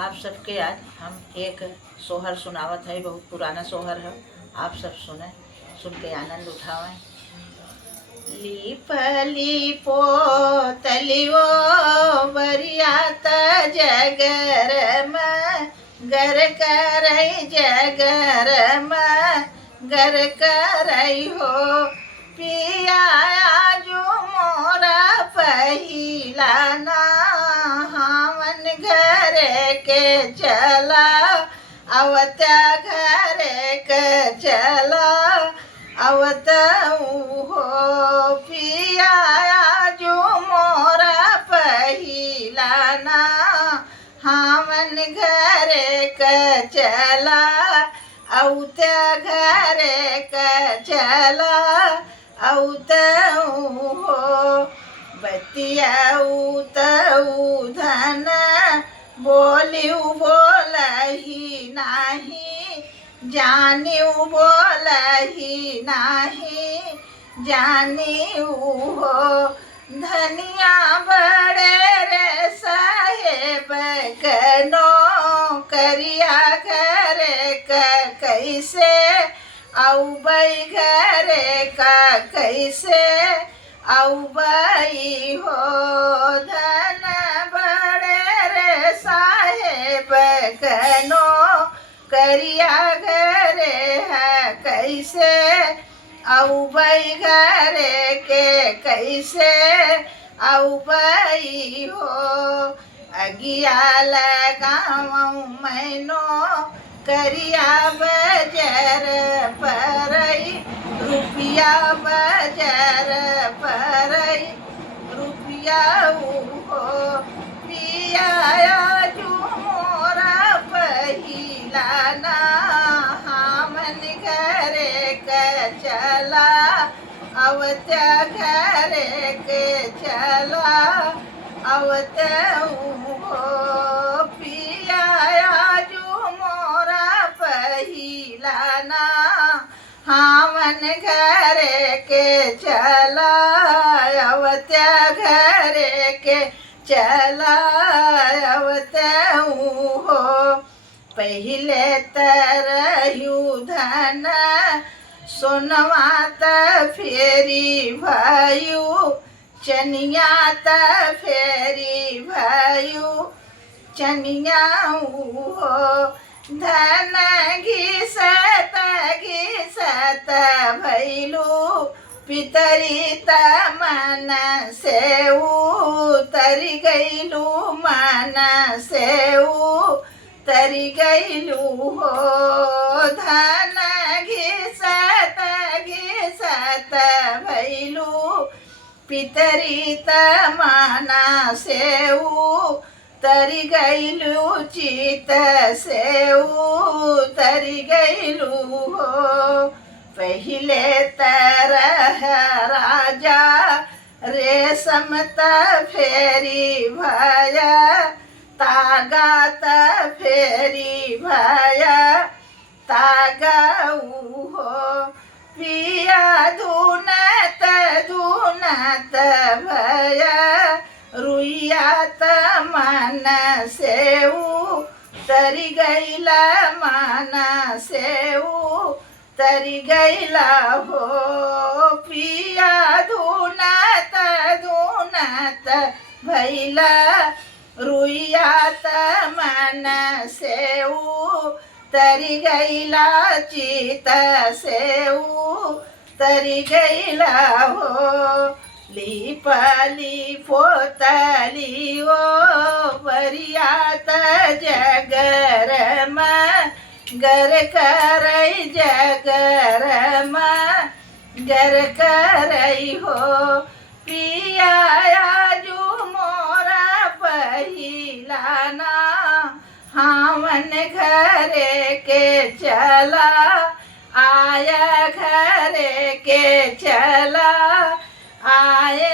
आप सबके आज हम एक सोहर सुनावत है। बहुत पुराना सोहर है। आप सब सुने, सुन के आनंद उठावें। लीप लीपो तलियो बरियात जगर में गर करई जगर में गर करई हो पिया जो मोरा पहिला ना हमन घर के चला अवत्या घर के चला अवत हो पिया जो मोरा पहिला ना हमन घर के चला अवत्या घर के चला अवत हो बतिया उतऊ धन बोलियो बोलही नाही जानियो बोलही नाही जानियो हो धनिया बड़े रे साहेब कनो करिया घर कैसे औ बई घर का कैसे औ बई हो धन बड़े रे साहेब कनो करिया घर है कैसे औ बई घर के कैसे औ बई हो अगिया लगाऊं मैनो करिया बजर परई रुपया बजर परई रुपया हो पिया जो मोरा पहिला ना हमन घर के चला अवत्या घर के चला अवत हो पिया जो मोरा पहिला ना हमन घर के चला अवत्या घर के चला अवत हो पहले तरयु धन सोनवात फेरी भायु चनियात फेरी भायु चनिया हो धन घिसत भैलू पितरित मन से तरी गईलू मन से तरी गईलू हो धन घिसत भैलू पितरित मन से तरी गईलू चित से तरी गईलू हो पहले तरह राजा रेशम फेरी भया तागात फेरी भया तागा हो पिया धुनत भया रुइयात मन से तरी गईला मन से तरी गईला हो पिया धुनत भैला रुइयात मन से तरी गईला चित से तरी गईला हो लीप लीपो तलियो बरियात जगर में गर करई जगर में गर करई हो पिया जो मोरा पहिला ना हमन घर के चला आया घर के चला आए